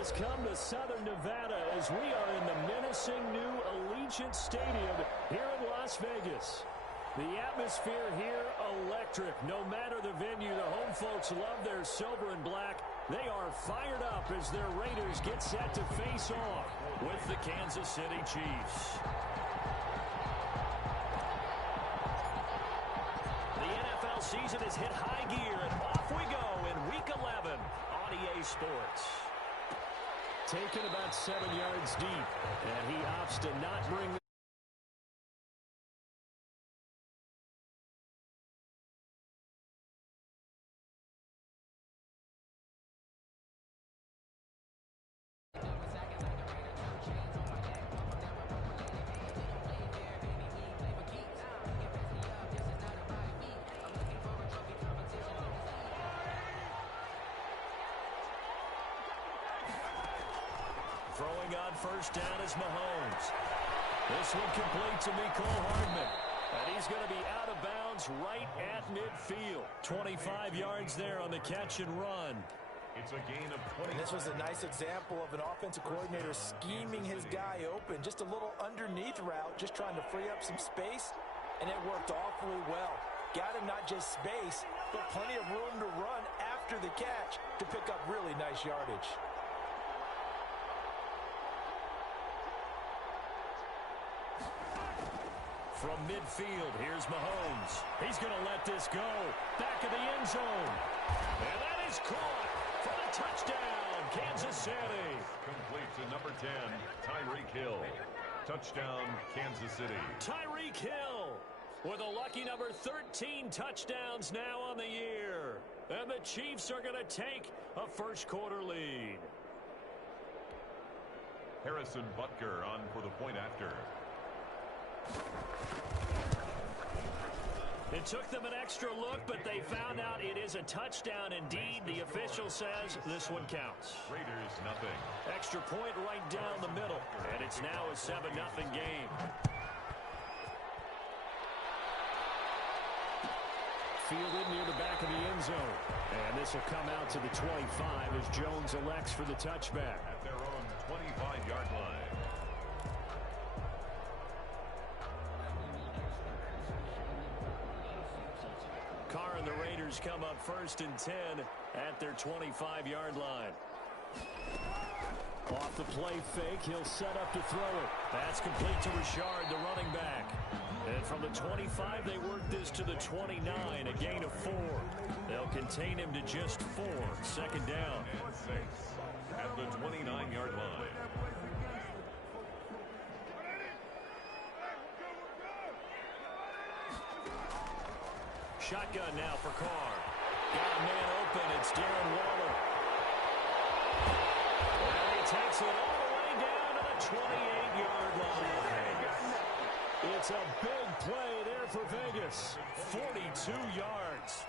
has come to Southern Nevada as we are in the menacing new Allegiant Stadium here in Las Vegas. The atmosphere here, electric. No matter the venue, the home folks love their silver and black. They are fired up as their Raiders get set to face off with the Kansas City Chiefs. The NFL season has hit high gear, and off we go in Week 11 on EA Sports. Taken about 7 yards deep, and he opts to not bring the throwing on first down is Mahomes. This one complete to Mecole Hardman. And he's going to be out of bounds right at midfield. 25 yards there on the catch and run. It's a gain of 20. This was a nice example of an offensive coordinator scheming his guy open. Just a little underneath route, just trying to free up some space, and it worked awfully well. Got him not just space, but plenty of room to run after the catch to pick up really nice yardage. From midfield, here's Mahomes. He's going to let this go. Back of the end zone. And that is caught for the touchdown, Kansas City. Complete to number 10, Tyreek Hill. Touchdown, Kansas City. Tyreek Hill with a lucky number 13 touchdowns now on the year. And the Chiefs are going to take a first-quarter lead. Harrison Butker on for the point after. It took them an extra look, but they found out it is a touchdown indeed. The official says this one counts. Raiders, nothing. Extra point right down the middle, and it's now a 7-0 game. Fielded near the back of the end zone. And this will come out to the 25 as Jones elects for the touchback. At their own 25-yard line. Carr and the Raiders come up first and 10 at their 25-yard line. Off the play fake, he'll set up to throw it. That's complete to Richard, the running back. And from the 25, they work this to the 29, a gain of 4. They'll contain him to just 4, second down. And 6 at the 29-yard line. Shotgun now for Carr. Got a man open. It's Darren Waller. And he takes it all the way down to the 28-yard line. It's a big play there for Vegas. 42 yards.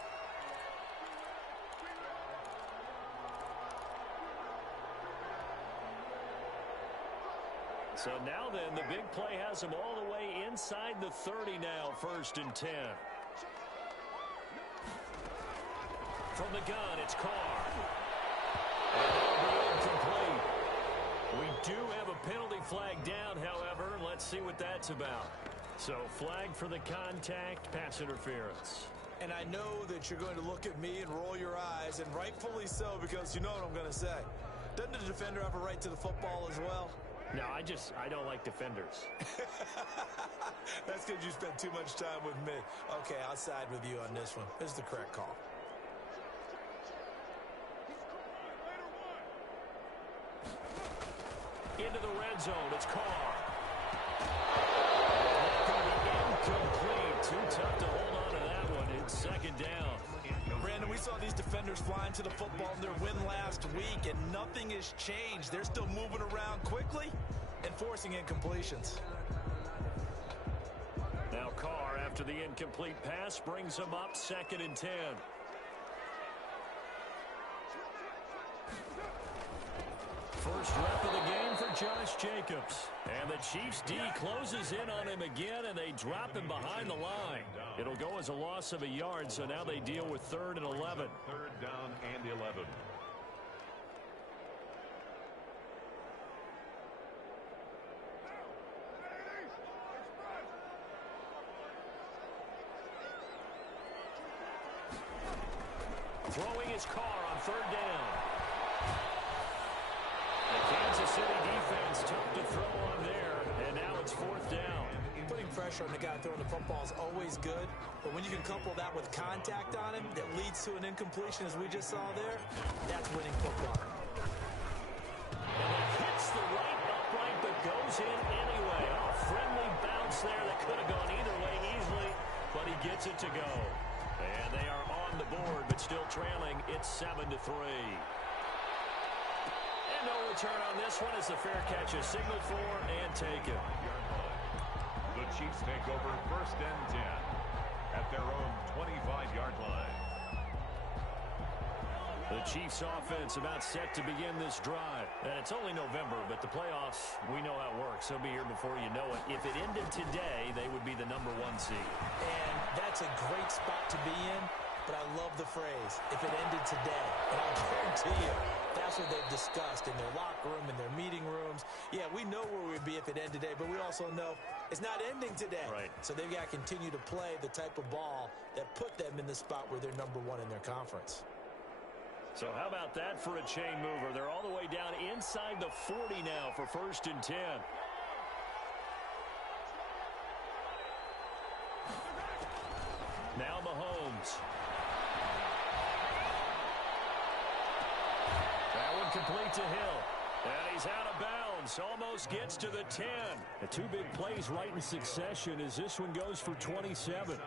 So now then, the big play has him all the way inside the 30 now, first and 10. From the gun, it's Carr. And that'll be incomplete. We do have a penalty flag down, however. Let's see what that's about. So, flag for the contact, pass interference. And I know that you're going to look at me and roll your eyes, and rightfully so, because you know what I'm going to say. Doesn't the defender have a right to the football as well? No, I don't like defenders. That's because you spent too much time with me. Okay, I'll side with you on this one. This is the correct call. Into the red zone, it's Carr. Going to be incomplete. Too tough to hold on to that one. It's second down. Brandon, we saw these defenders flying to the football in their win last week, and nothing has changed. They're still moving around quickly and forcing incompletions. Now Carr, after the incomplete pass, brings him up second and 10. First rep of the game for Josh Jacobs. And the Chiefs D closes in on him again, and they drop him behind the line. It'll go as a loss of a yard, so now they deal with 3rd and 11. 3rd down and 11. Throwing his car on third down. The Kansas City defense tough to throw on there, and now it's fourth down. Putting pressure on the guy throwing the football is always good, but when you can couple that with contact on him that leads to an incompletion, as we just saw there, that's winning football. And it hits the right upright, but goes in anyway. Oh, friendly bounce there that could have gone either way easily, but he gets it to go. And they are on the board, but still trailing. It's 7-3. And no return on this one as the fair catch is signaled for and taken. The Chiefs take over first and 10 at their own 25-yard line. The Chiefs offense about set to begin this drive. And it's only November, but the playoffs, we know how it works. They'll be here before you know it. If it ended today, they would be the #1 seed. And that's a great spot to be in, but I love the phrase, if it ended today. And I guarantee you, that's what they've discussed in their locker room, in their meeting rooms. Yeah, we know where we'd be if it ended today, but we also know it's not ending today. Right. So they've got to continue to play the type of ball that put them in the spot where they're #1 in their conference. So how about that for a chain mover? They're all the way down inside the 40 now for first and 10. Now Mahomes. That one complete to Hill. And he's out of bounds. Almost gets to the 10. The two big plays right in succession as this one goes for 27.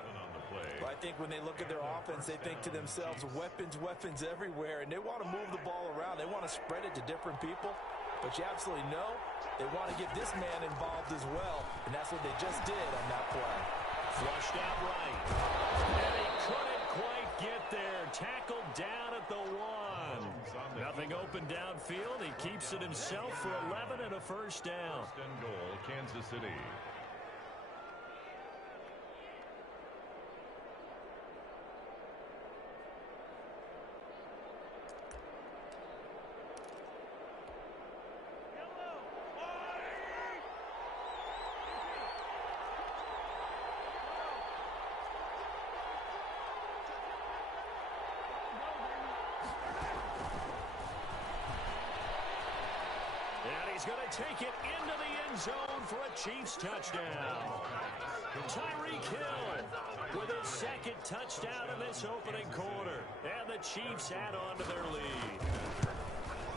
Well, I think when they look at their offense, they think to themselves, weapons, weapons everywhere, and they want to move the ball around. They want to spread it to different people, but you absolutely know they want to get this man involved as well, and that's what they just did on that play. Flushed out right, and he couldn't quite get there. Tackled down at the 1. Nothing open downfield. He keeps it himself for 11 and a first down. First and goal, Kansas City. He's going to take it into the end zone for a Chiefs touchdown. Tyreek Hill with his second touchdown in this opening quarter. And the Chiefs add on to their lead.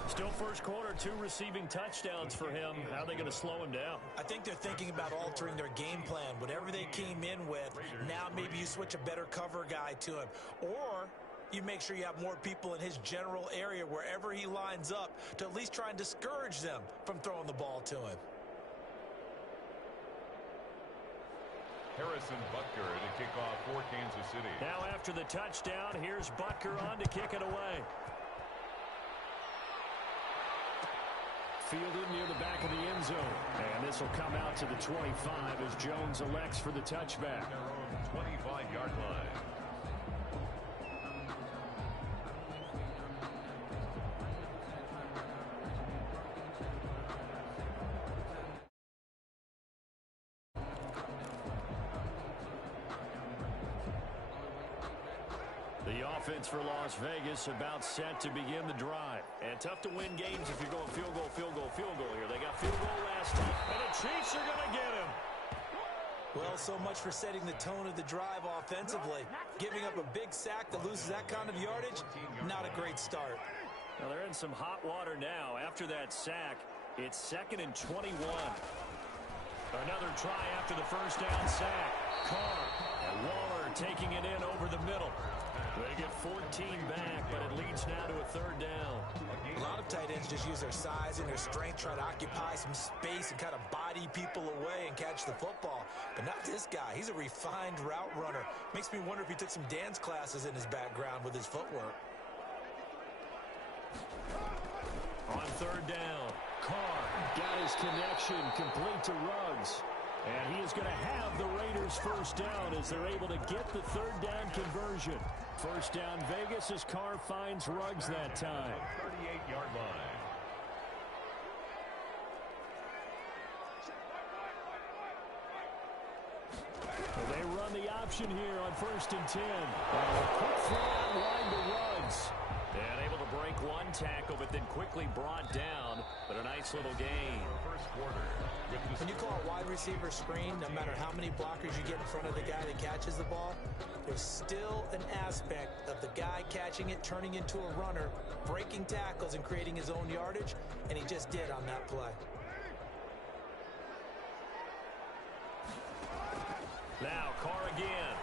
Still first quarter, 2 receiving touchdowns for him. How are they going to slow him down? I think they're thinking about altering their game plan. Whatever they came in with, now maybe you switch a better cover guy to him. Or you make sure you have more people in his general area wherever he lines up to at least try and discourage them from throwing the ball to him. Harrison Butker to kick off for Kansas City. Now after the touchdown, here's Butker on to kick it away. Fielded near the back of the end zone. And this will come out to the 25 as Jones elects for the touchback. Their own 25-yard line. The offense for Las Vegas about set to begin the drive. And tough to win games if you're going field goal, field goal, field goal here. They got field goal last time, and the Chiefs are going to get him. Well, so much for setting the tone of the drive offensively. Giving up a big sack that loses that kind of yardage, not a great start. Now they're in some hot water now. After that sack, it's 2nd and 21. Another try after the first down sack. Carr and Waller taking it in over the middle. They get 14 back, but it leads now to a 3rd down. A lot of tight ends just use their size and their strength, try to occupy some space and kind of body people away and catch the football. But not this guy. He's a refined route runner. Makes me wonder if he took some dance classes in his background with his footwork. On 3rd down, Carr got his connection complete to Ruggs. And he is going to have the Raiders first down as they're able to get the 3rd down conversion. First down Vegas as Carr finds Ruggs that time. 38-yard line. They run the option here on 1st and 10. Quick throw out wide to Ruggs. And able to break one tackle, but then quickly brought down. But a nice little gain. First quarter. When you call a wide receiver screen, no matter how many blockers you get in front of the guy that catches the ball, there's still an aspect of the guy catching it, turning into a runner, breaking tackles and creating his own yardage, and he just did on that play. Now, Carr again.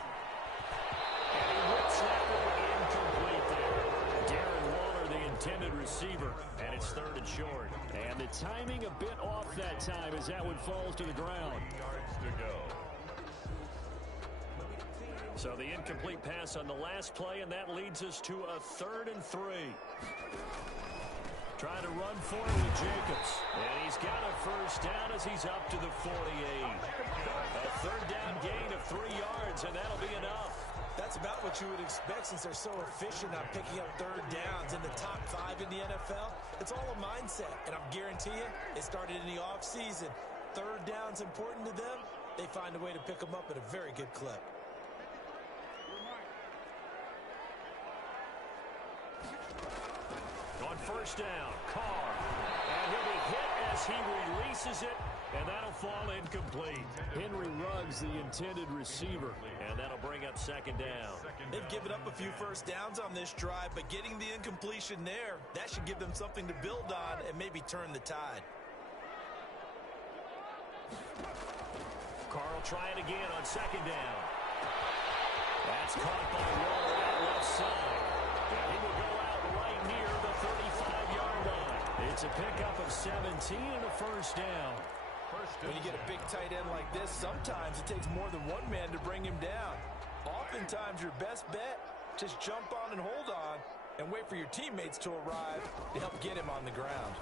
And he whips that one incomplete there. Darren Waller, the intended receiver, and it's 3rd and short. And the timing a bit off that time as that one falls to the ground. 3 yards to go. So the incomplete pass on the last play, and that leads us to a 3rd and 3. Trying to run for it with Jacobs. And he's got a first down as he's up to the 48. A 3rd down gain of 3 yards, and that'll be enough. That's about what you would expect since they're so efficient on picking up 3rd downs in the top 5 in the NFL. It's all a mindset, and I'm guarantee you it started in the offseason. 3rd down's important to them. They find a way to pick them up at a very good clip. On 1st down, Carr. And he'll be hit as he releases it, and that'll fall incomplete. Henry Ruggs, the intended receiver, and that'll bring up 2nd down. They've given up a few first downs on this drive, but getting the incompletion there, that should give them something to build on and maybe turn the tide. Carr will try it again on 2nd down. That's caught by Waller out left side. And he will go out right near the 35-yard line. It's a pickup of 17 and a first down. When you get a big tight end like this, sometimes it takes more than one man to bring him down. Oftentimes, your best bet, just jump on and hold on and wait for your teammates to arrive to help get him on the ground.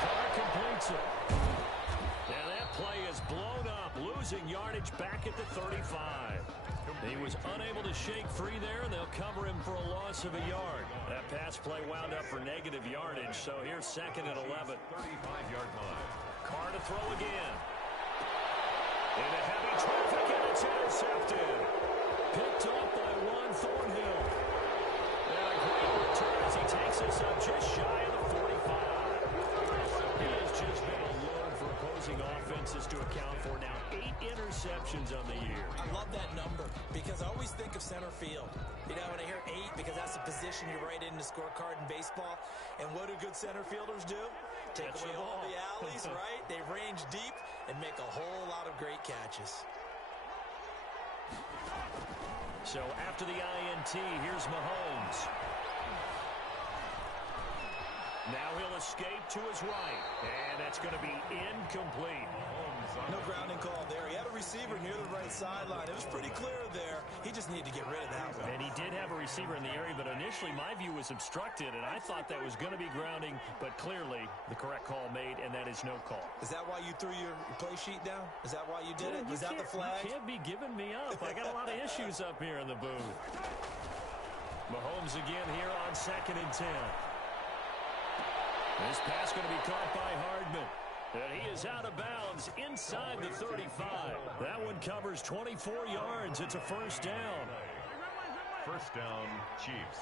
Carr completes it. And that play is blown up, losing yardage back at the 35. He was unable to shake free there, and they'll cover him for a loss of a yard. That pass play wound up for negative yardage, so here's 2nd and 11. 35-yard line. Carr to throw again. Into heavy traffic, and it's intercepted. Picked off by Juan Thornhill. And a great return as he takes us up just shy of the 45. He has just been alone for opposing offenses to account for now 8 interceptions on the year. I love that number because I always think of center field. You know, when I hear 8, because that's the position you write in the scorecard in baseball. And what do good center fielders do? Take away all the alleys, right? They range deep and make a whole lot of great catches. So after the INT, here's Mahomes. Now he'll escape to his right, and that's going to be incomplete. No grounding call there. He had a receiver near the right sideline. It was pretty clear there. He just needed to get rid of that one. And he did have a receiver in the area, but initially my view was obstructed, and I thought that was going to be grounding, but clearly the correct call made, and that is no call. Is that why you threw your play sheet down? Is that why you did it? Was that the flag? You can't be giving me up. I got a lot of issues up here in the booth. Mahomes again here on 2nd and 10. This pass going to be caught by Hardman. And he is out of bounds inside the 35. That one covers 24 yards. It's a first down. First down, Chiefs.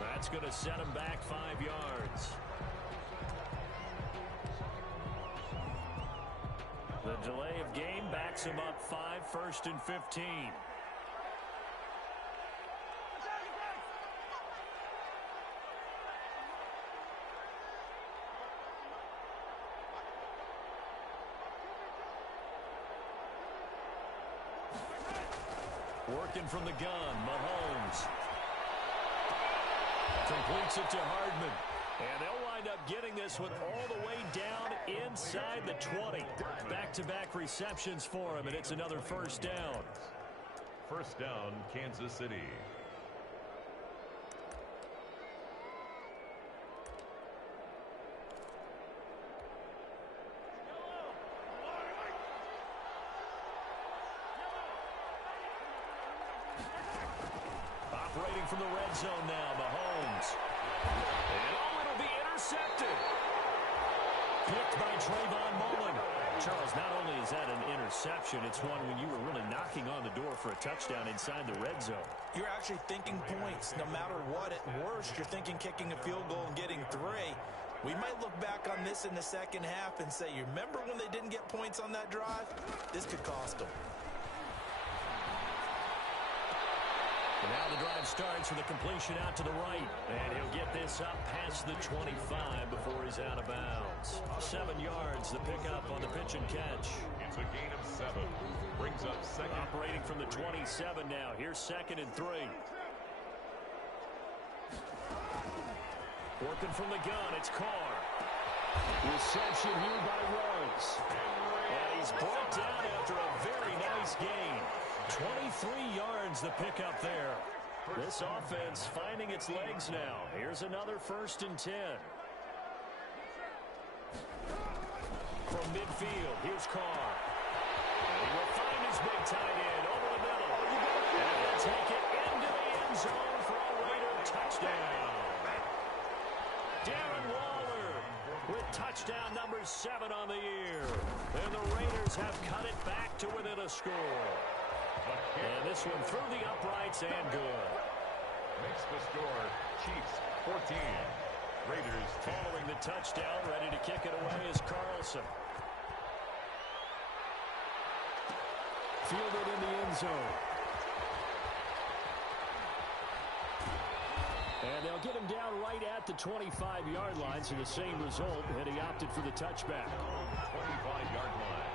That's going to set him back 5 yards. The delay of game backs him up 5, 1st and 15. Working from the gun, Mahomes. Completes it to Hardman. And they'll wind up getting this one all the way down inside the 20. Back-to-back receptions for him, and it's another first down. First down, Kansas City. Operating from the red zone now, Mahomes. And it'll be intercepted. Picked by Trayvon Mullen. Charles, not only is that an interception, it's one when you were really knocking on the door for a touchdown inside the red zone. You're actually thinking points. No matter what, at worst, you're thinking kicking a field goal and getting 3. We might look back on this in the second half and say, you remember when they didn't get points on that drive? This could cost them. And now the drive starts with a completion out to the right. And he'll get this up past the 25 before he's out of bounds. 7 yards, the pickup on the pitch and catch. It's a gain of 7. Brings up second. Operating from the 27 now. Here's 2nd and 3. Working from the gun, it's Carr. Reception here by Rose. And he's brought down after a very nice gain. 23 yards the pickup there. This offense finding its legs now. Here's another 1st and 10. From midfield, here's Carr. And he will find his big tight end over the middle. And he'll take it into the end zone for a Raider touchdown. Darren Waller with touchdown number 7 on the year. And the Raiders have cut it back to within a score. And this one through the uprights and good. Makes the score Chiefs 14. Raiders following the touchdown. Ready to kick it away is Carlson. Fielded in the end zone. And they'll get him down right at the 25-yard line, so the same result, and he opted for the touchback. 25-yard line.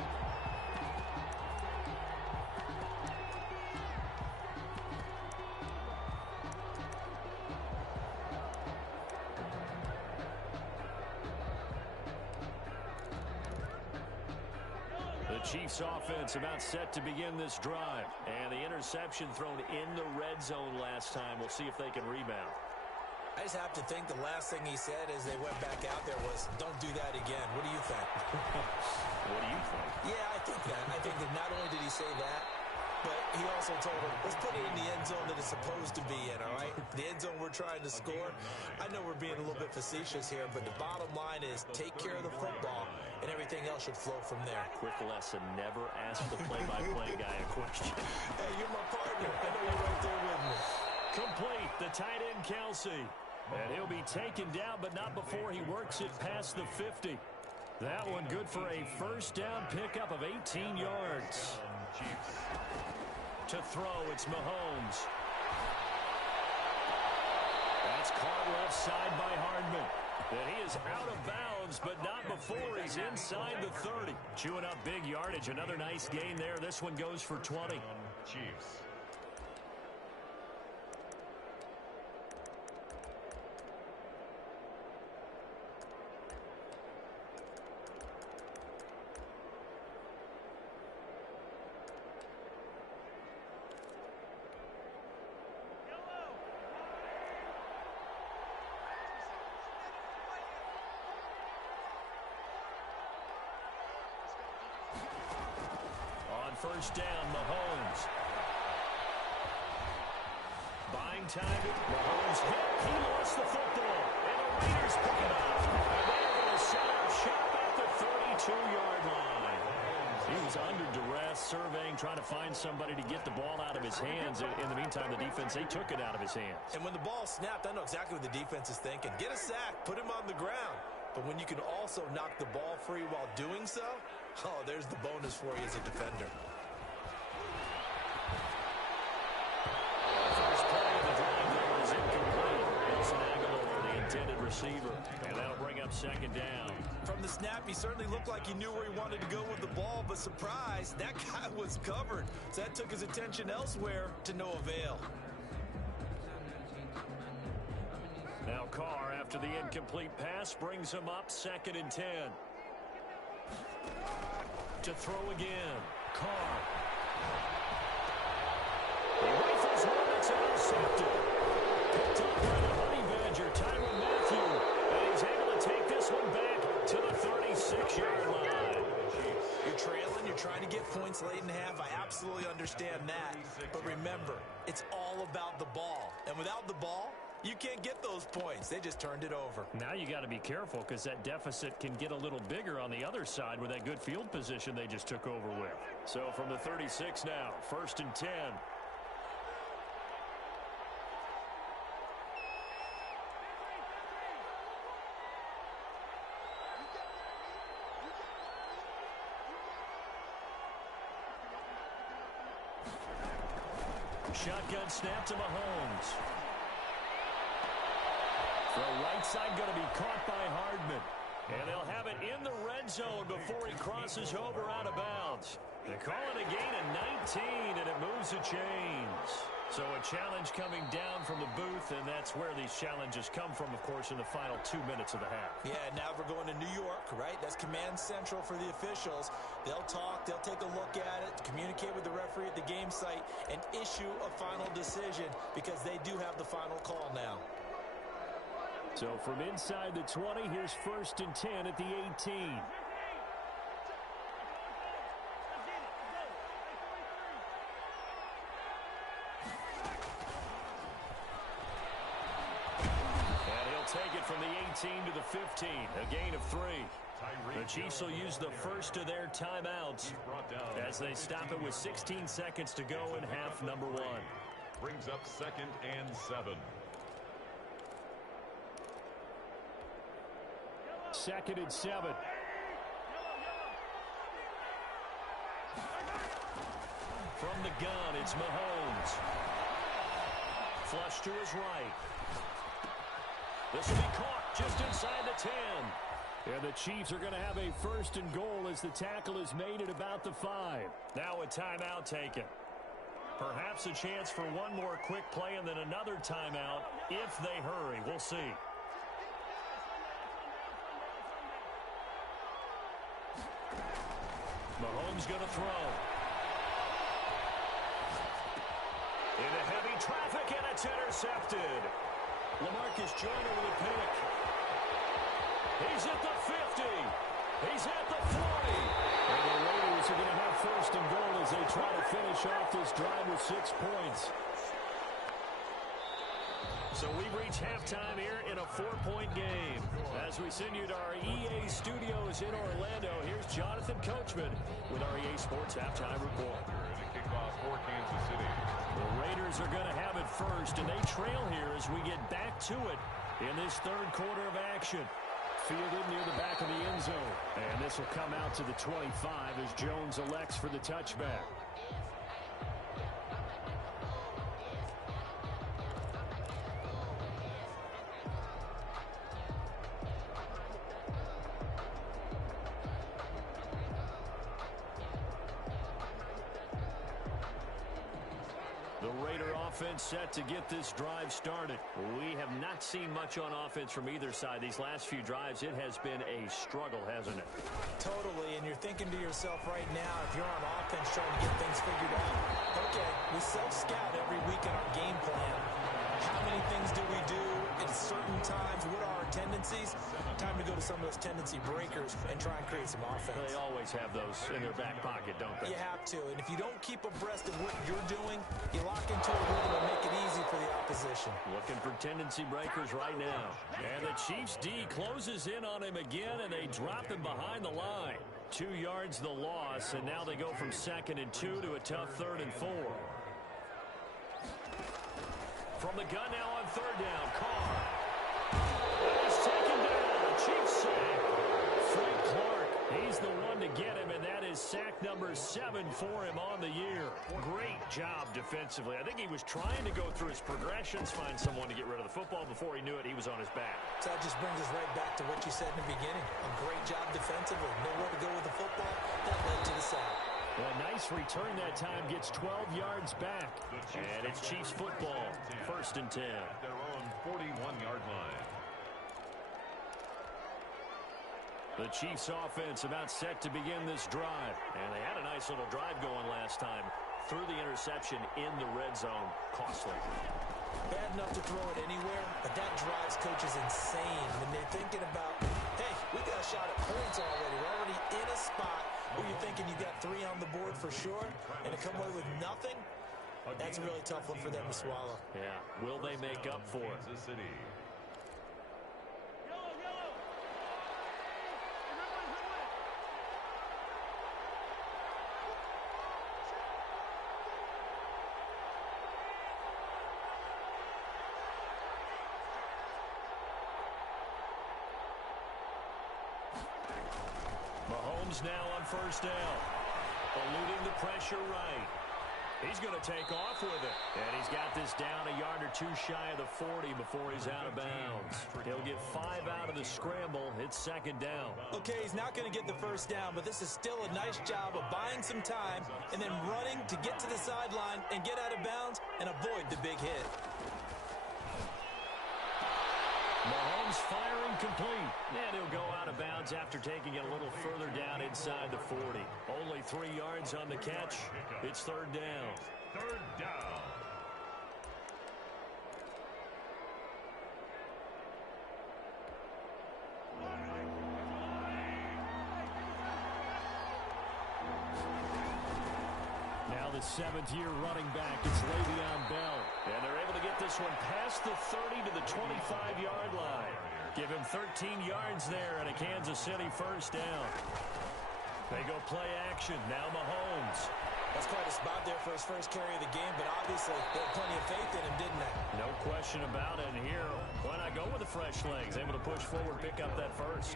Chiefs offense about set to begin this drive. And the interception thrown in the red zone last time. We'll see if they can rebound. I just have to think the last thing he said as they went back out there was, don't do that again. What do you think? What do you think? Yeah, I think that. I think that not only did he say that, but he also told him, let's put it in the end zone that it's supposed to be in, all right? The end zone we're trying to score. I know we're being a little bit facetious here, but the bottom line is take care of the football, and everything else should flow from there. Quick lesson, never ask the play-by-play guy a question. Hey, you're my partner. I know you're right there with me. Complete, the tight end, Kelsey. And he'll be taken down, but not before he works it past the 50. That one good for a first down pickup of 18 yards. Chiefs. To throw, it's Mahomes. That's caught left side by Hardman. And he is out of bounds, but not before he's inside the 30. Chewing up big yardage. Another nice gain there. This one goes for 20. Chiefs. First down, Mahomes. Buying time. Mahomes hit. He lost the football. And the Raiders pick it up. And they're going to set up shop at the 32-yard line. He was under duress, surveying, trying to find somebody to get the ball out of his hands. In the meantime, the defense, they took it out of his hands. And when the ball snapped, I know exactly what the defense is thinking. Get a sack. Put him on the ground. But when you can also knock the ball free while doing so, oh, there's the bonus for you as a defender. First play of the drive there is incomplete. Nelson Aguilar, the intended receiver. And that'll bring up second down. From the snap, he certainly looked like he knew where he wanted to go with the ball, but surprise, that guy was covered. So that took his attention elsewhere to no avail. Now Carr, after the incomplete pass, brings him up 2nd and 10. To throw again. Carr. He rifles one. It's intercepted. Picked up by the Honey Badger, Tyrann Mathieu. And he's able to take this one back to the 36-yard line. You're trailing. You're trying to get points late in half. I absolutely understand that. But remember, It's all about the ball. And without the ball, you can't get those points. They just turned it over. Now you got to be careful because that deficit can get a little bigger on the other side with that good field position they just took over with. So from the 36 now, 1st and 10. Shotgun snap to Mahomes. Throw right side going to be caught by Hardman. And they'll have it in the red zone before he crosses over out of bounds. They call it a gain of 19, and it moves the chains. So a challenge coming down from the booth, and that's where these challenges come from, of course, in the final 2 minutes of the half. Yeah, now we're going to New York, right? That's command central for the officials. They'll talk, they'll take a look at it, communicate with the referee at the game site, and issue a final decision because they do have the final call now. So from inside the 20, here's 1st and 10 at the 18. Take it from the 18 to the 15, a gain of 3. The Chiefs will use the first of their timeouts as they stop it with 16 seconds to go in half number 1. Brings up 2nd and 7. 2nd and 7. From the gun, it's Mahomes. Flush to his right. This will be caught just inside the 10. And the Chiefs are going to have a 1st and goal as the tackle is made at about the 5. Now a timeout taken. Perhaps a chance for one more quick play and then another timeout if they hurry. We'll see. Mahomes going to throw. Into heavy traffic, and it's intercepted. LaMarcus Joyner with a pick. He's at the 50. He's at the 40. And the Raiders are going to have 1st and goal as they try to finish off this drive with 6 points. So we've reached halftime here in a 4-point game. As we send you to our EA studios in Orlando, here's Jonathan Coachman with our EA Sports Halftime Report. And a kickoff for Kansas City. The Raiders are going to have it first, and they trail here as we get back to it in this 3rd quarter of action. Fielded near the back of the end zone. And this will come out to the 25 as Jones elects for the touchback. The Raider offense set to get this drive started. We have not seen much on offense from either side. These last few drives, it has been a struggle, hasn't it? Totally, and you're thinking to yourself right now, if you're on offense trying to get things figured out, okay, we self-scout every week in our game plan. How many things do we do at certain times? What are our tendencies? Time to go to some of those tendency breakers and try and create some offense. They always have those in their back pocket, don't they? You have to, and if you don't keep abreast of what you're doing, you lock into a rhythm and make it easy for the opposition. Looking for tendency breakers right now. And the Chiefs D closes in on him again, and they drop him behind the line. 2 yards the loss, and now they go from 2nd and 2 to a tough 3rd and 4. From the gun now on 3rd down, Carr. He's taken down. Chiefs sack. Frank Clark, he's the one to get him, and that is sack number 7 for him on the year. Great job defensively. I think he was trying to go through his progressions, find someone to get rid of the football. Before he knew it, he was on his back. So that just brings us right back to what you said in the beginning. A great job defensively. Know where to go with the football. That led to the sack. A nice return that time, gets 12 yards back. And it's Chiefs football, 1st and 10. At their own 41-yard line. The Chiefs offense about set to begin this drive. And they had a nice little drive going last time. Through the interception in the red zone. Costly. Bad enough to throw it anywhere, but that drives coaches insane when they're thinking about, hey, we got a shot at points already. We're already in a spot where you're thinking you got 3 on the board for sure, and to come away with nothing, That's a really tough one for them to swallow. Yeah, will they make up for it? Kansas City. Mahomes now on first down. Eluding the pressure right. He's going to take off with it. And he's got this down a yard or two shy of the 40 before he's out of bounds. He'll get 5 out of the scramble. It's second down. Okay, he's not going to get the first down, but this is still a nice job of buying some time and then running to get to the sideline and get out of bounds and avoid the big hit. Mahomes firing complete. And he'll go out of bounds after taking it a little further down inside the 40. Only 3 yards on the catch. It's third down. Third down. Now the 7th-year running back, it's Le'Veon Bell. And they're able to get this one past the 30 to the 25-yard line. Give him 13 yards there and a Kansas City first down. They go play action. Now Mahomes. That's quite a spot there for his first carry of the game, but obviously they had plenty of faith in him, didn't they? No question about it. And here, why not go with the fresh legs? Able to push forward, pick up that first.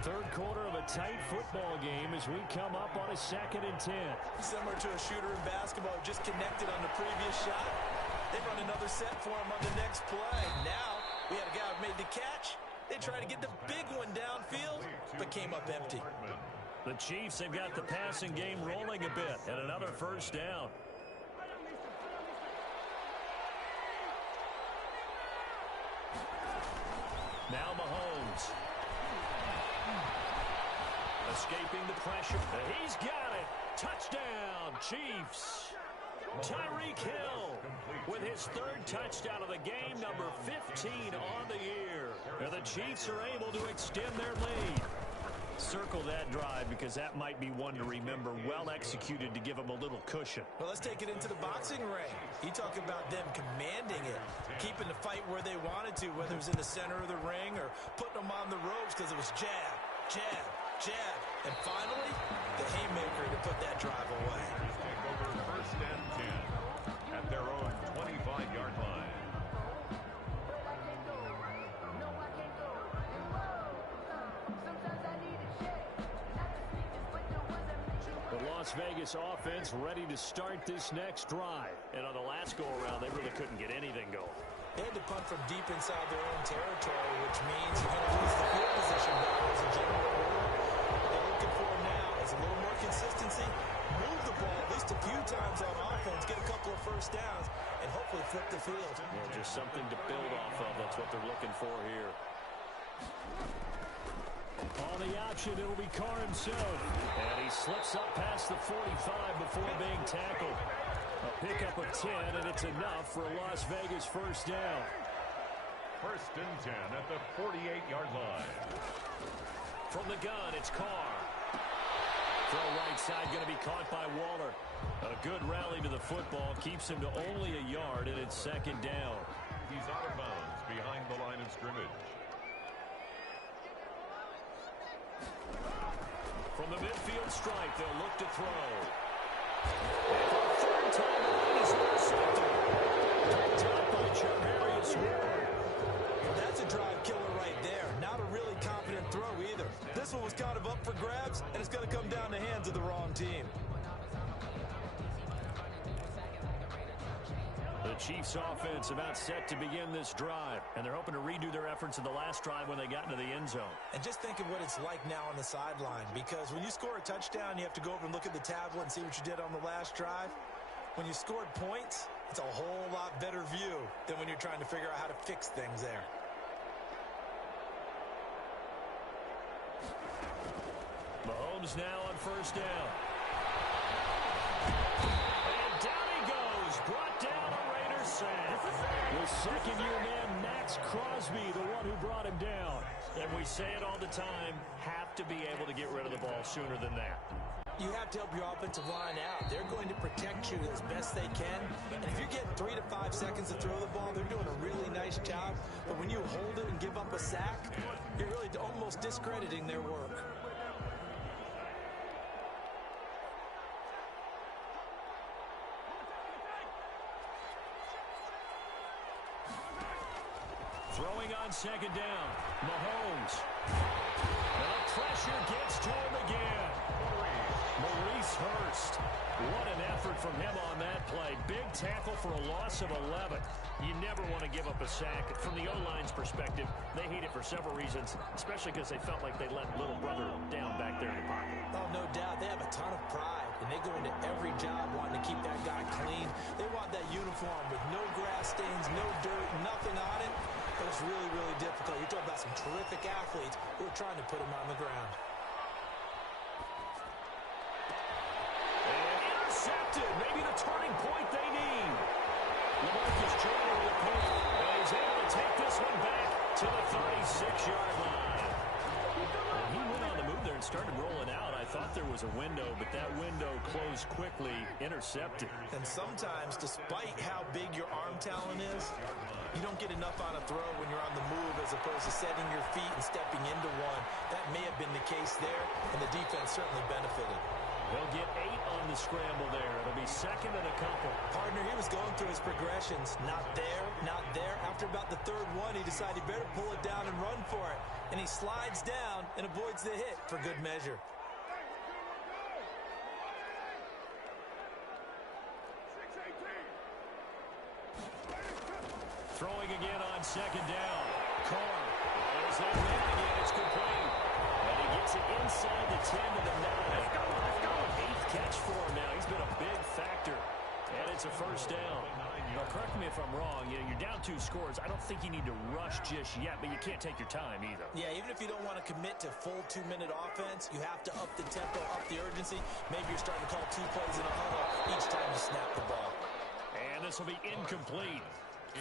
Third quarter of a tight football game as we come up on a 2nd and 10. Similar to a shooter in basketball, just connected on the previous shot. They run another set for him on the next play. Now we had a guy who made the catch. They tried to get the big one downfield, but came up empty. The Chiefs, they've got the passing game rolling a bit, and another first down. Now Mahomes. Escaping the pressure. He's got it. Touchdown, Chiefs. Tyreek Hill with his 3rd touchdown of the game, number 15 on the year. And the Chiefs are able to extend their lead. Circle that drive because that might be one to remember. Well executed to give them a little cushion. Well, let's take it into the boxing ring. You talk about them commanding it, keeping the fight where they wanted to, whether it was in the center of the ring or putting them on the ropes because it was jab, jab, jab. And finally, the haymaker to put that drive away. Take over first and 10 at their own 25-yard line. The Las Vegas offense ready to start this next drive. And on the last go-around, they really couldn't get anything going. They had to punt from deep inside their own territory, which means you're going to lose the field position battle as a general rule. What they're looking for now is a little more consistency, move the ball at least a few times on offense, get a couple of first downs, and hopefully flip the field. Yeah, just something to build off of. That's what they're looking for here. On the option, it'll be Carr himself. And he slips up past the 45 before being tackled. A pickup of 10, and it's enough for a Las Vegas first down. First and 10 at the 48-yard line. From the gun, it's Carr. Throw right side going to be caught by Waller. A good rally to the football keeps him to only a yard, and it's second down. He's out of bounds behind the line of scrimmage. From the midfield stripe, they'll look to throw. And for the 3rd time tonight, he's intercepted. Picked up by Charvarius Ward. That's a drive killer right there. Not a really confident throw either. This one was kind of up for grabs, and it's going to come down the hands of the wrong team. The Chiefs offense about set to begin this drive, and they're hoping to redo their efforts in the last drive when they got into the end zone. And just think of what it's like now on the sideline, because when you score a touchdown, you have to go over and look at the tablet and see what you did on the last drive. When you scored points, it's a whole lot better view than when you're trying to figure out how to fix things there. Mahomes now on first down. And down he goes. Brought down a Raiders sack. With second-year man Max Crosby, the one who brought him down. And we say it all the time, have to be able to get rid of the ball sooner than that. You have to help your offensive line out. They're going to protect you as best they can. And if you're getting 3 to 5 seconds to throw the ball, they're doing a really nice job. But when you hold it and give up a sack, you're really almost discrediting their work. Throwing on second down, Mahomes. The pressure gets to him again. Maurice Hurst. What an effort from him on that play. Big tackle for a loss of 11. You never want to give up a sack. From the O-line's perspective, they hate it for several reasons, especially because they felt like they let little brother down back there in the pocket. Oh, no doubt. They have a ton of pride, and they go into every job wanting to keep that guy clean. They want that uniform with no grass stains, no dirt, nothing on it. But it's really, really difficult. You're talking about some terrific athletes who are trying to put him on the ground. Intercepted. Maybe the turning point they need. LaMarcus Joyner with the pull. And he's able to take this one back to the 36-yard line. Well, he went on the move there and started rolling out. I thought there was a window, but that window closed quickly. Intercepted. And sometimes, despite how big your arm talent is, you don't get enough on a throw when you're on the move as opposed to setting your feet and stepping into one. That may have been the case there, and the defense certainly benefited. They'll get 8 on the scramble there. It'll be second and a couple. Partner, he was going through his progressions. Not there, not there. After about the third one, he decided he better pull it down and run for it. And he slides down and avoids the hit for good measure. Throwing again on second down. Carr. There's that man again. It's complete. And he gets it inside the 10 to the 9. 8th catch for him now. He's been a big factor. And it's a first down. Now, correct me if I'm wrong. You know, you're down 2 scores. I don't think you need to rush just yet, but you can't take your time either. Yeah, even if you don't want to commit to full 2-minute offense, you have to up the tempo, up the urgency. Maybe you're starting to call 2 plays in a huddle each time you snap the ball. And this will be incomplete.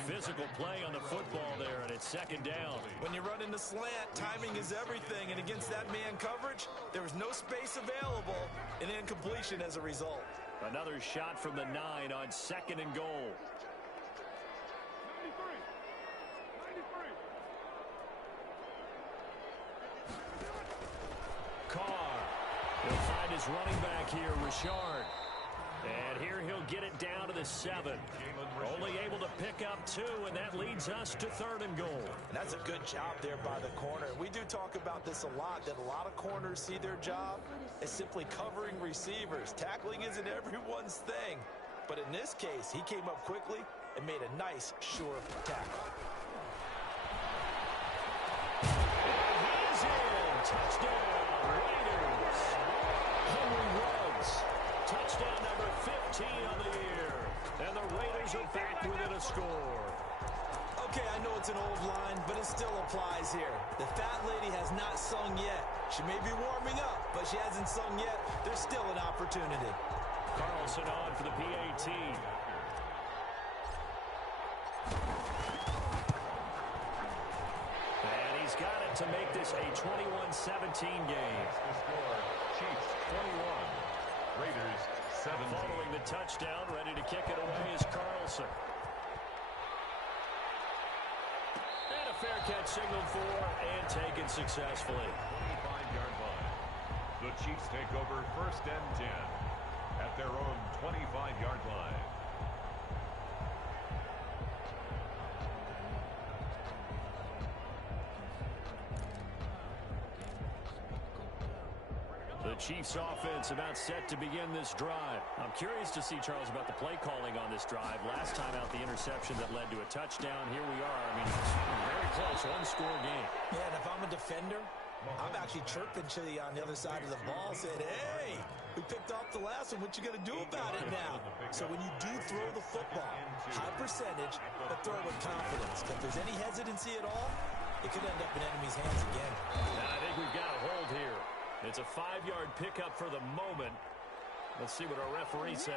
Physical play on the football there, and it's second down. When you run in the slant, timing is everything, and against that man coverage, there was no space available, and incompletion as a result. Another shot from the 9 on second and goal. Carr will find his running back here, Richard. And here he'll get it down to the 7. Only able to pick up 2, and that leads us to third and goal. And that's a good job there by the corner. We do talk about this a lot, that a lot of corners see their job as simply covering receivers. Tackling isn't everyone's thing. But in this case, he came up quickly and made a nice, sure tackle. And he's in. Touchdown, Raiders. Henry Ruggs. Touchdown number 15 on the year. And the Raiders are back within a score. Okay, I know it's an old line, but it still applies here. The fat lady has not sung yet. She may be warming up, but she hasn't sung yet. There's still an opportunity. Carlson on for the PAT. And he's got it to make this a 21-17 game. The score, Chiefs 21, Raiders 17. Following the touchdown, ready to kick it away is Carlson. And a fair catch signaled for and taken successfully. 25-yard line. The Chiefs take over first and 10 at their own 25-yard line. The Chiefs offense about set to begin this drive. I'm curious to see, Charles, about the play calling on this drive. Last time out, the interception that led to a touchdown. Here we are. I mean, very close, one-score game. Yeah, and if I'm a defender, I'm actually chirping to you on the other side of the ball, saying, hey, we picked off the last one. What you going to do about it now? So when you do throw the football, high percentage, but throw with confidence. If there's any hesitancy at all, it could end up in enemy's hands again. Now, I think we've got a hold here. It's a 5-yard pickup for the moment. Let's see what our referee says.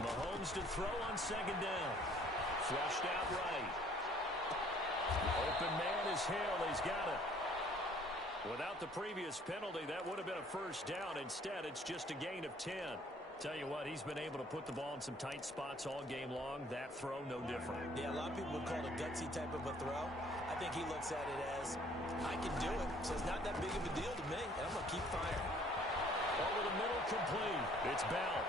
Mahomes to throw on second down. Flushed out right. Open man is Hill. He's got it. Without the previous penalty, that would have been a first down. Instead, it's just a gain of 10. Tell you what, he's been able to put the ball in some tight spots all game long. That throw, no different. Yeah, a lot of people would call it a gutsy type of a throw. I think he looks at it as, I can do it, so it's not that big of a deal to me, and I'm going to keep firing. Over the middle, complete. It's Bell.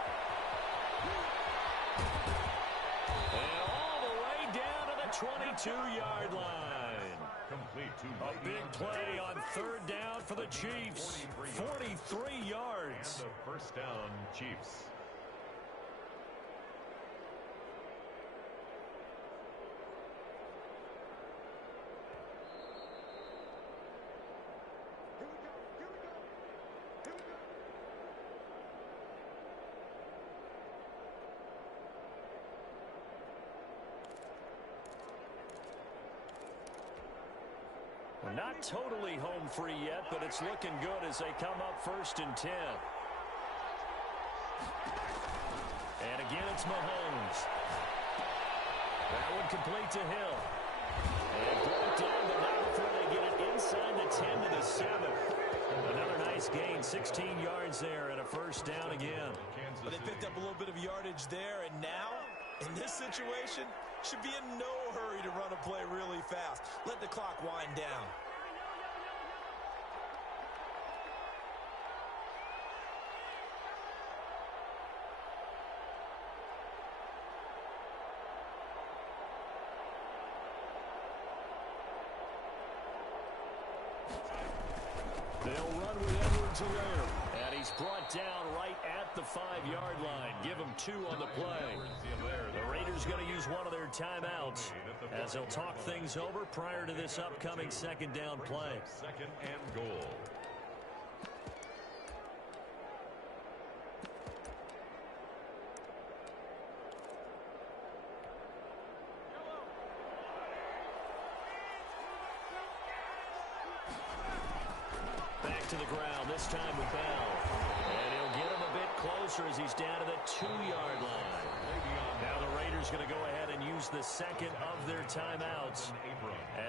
And all the way down to the 22-yard line. Complete to A big play on third down for the Chiefs. 43 yards. And the first down, Chiefs. Not totally home free yet, but it's looking good as they come up 1st and 10. And again, it's Mahomes. That one complete to Hill. And brought down, but not before they get it inside the 10 to the 7. Another nice gain, 16 yards there, and a first down again. But they picked up a little bit of yardage there, and now, in this situation, should be in no hurry to run a play really fast. Let the clock wind down. They'll run with Edwards-Helaire. And he's brought down right at the 5-yard line. Give him 2 on the play. The Raiders going to use one of their timeouts as they'll talk things over prior to this upcoming second down play. Second and goal. Back to the ground, this time with Bell. And he'll get him a bit closer as he's down to the 2-yard line. Now the Raiders going to go ahead and use the second of their timeouts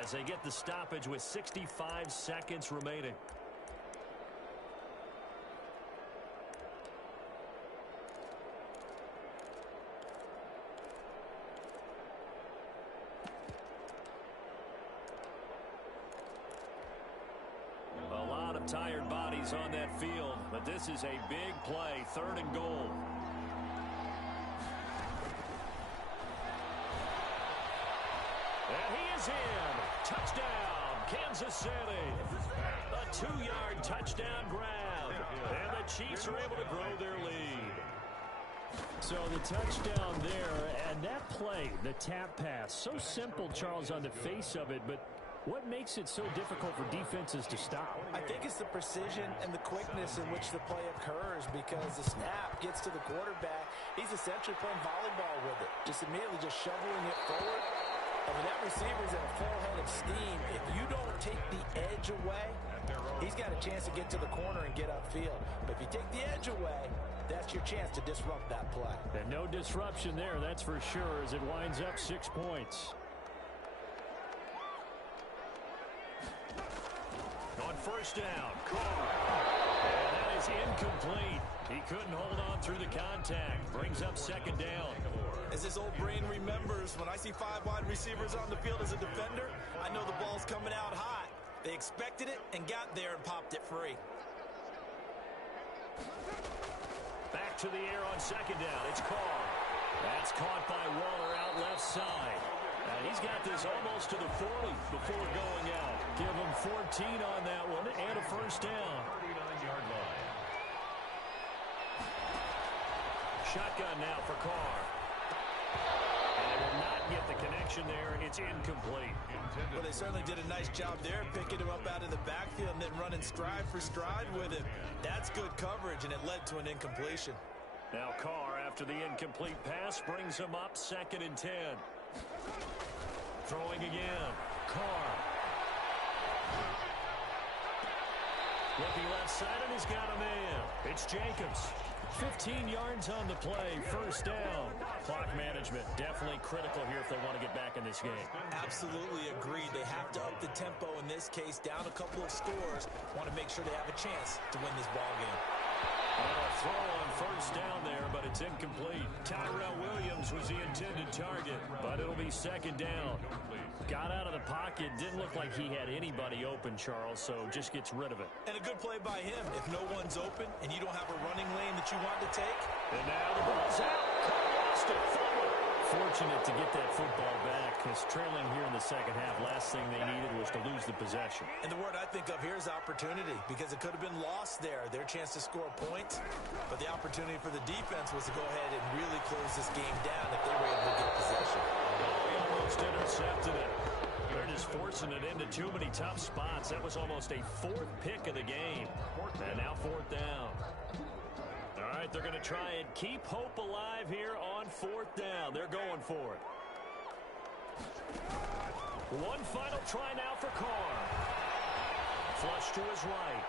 as they get the stoppage with 65 seconds remaining. A lot of tired bodies on that field, but this is a big play, 3rd and goal. And he is in. Touchdown, Kansas City. A 2-yard touchdown grab. And the Chiefs are able to grow their lead. So the touchdown there, and that play, the tap pass, so simple, Charles, on the face of it, but what makes it so difficult for defenses to stop? I think it's the precision and the quickness in which the play occurs, because the snap gets to the quarterback. He's essentially playing volleyball with it, just immediately just shoveling it forward. And when that receiver's at a full head of steam, if you don't take the edge away, he's got a chance to get to the corner and get upfield. But if you take the edge away, that's your chance to disrupt that play. And no disruption there, that's for sure, as it winds up 6 points. On first down, Carr. And that is incomplete. He couldn't hold on through the contact. Brings up second down. As this old brain remembers, when I see 5 wide receivers on the field as a defender, I know the ball's coming out hot. They expected it and got there and popped it free. Back to the air on second down. It's Carr. That's caught by Waller out left side. And he's got this almost to the 40 before going out. Give him 14 on that one and a first down. 39-yard line. Shotgun now for Carr. And they will not get the connection there. It's incomplete. Well, they certainly did a nice job there, picking him up out of the backfield and then running stride for stride with him. That's good coverage, and it led to an incompletion. Now Carr, after the incomplete pass, brings him up 2nd and 10. Throwing again. Carr. Looking left side, and he's got a man. It's Jacobs. 15 yards on the play, first down. Clock management definitely critical here if they want to get back in this game. Absolutely agreed. They have to up the tempo in this case, down a couple of scores. Want to make sure they have a chance to win this ball game. A throw on first down there, but it's incomplete. Tyrell Williams was the intended target, but it'll be second down. Got out of the pocket. Didn't look like he had anybody open, Charles, so just gets rid of it. And a good play by him. If no one's open and you don't have a running lane that you want to take. And now the ball's out. Lost it. Fortunate to get that football back, because trailing here in the second half, last thing they needed was to lose the possession. And the word I think of here is opportunity, because it could have been lost there, their chance to score a point. But the opportunity for the defense was to go ahead and really close this game down if they were able to get possession. Oh, he almost intercepted it. They're just forcing it into too many tough spots. That was almost a fourth pick of the game. And now fourth down. All right, they're going to try and keep hope alive here on fourth down. They're going for it. One final try now for Carr. Flush to his right.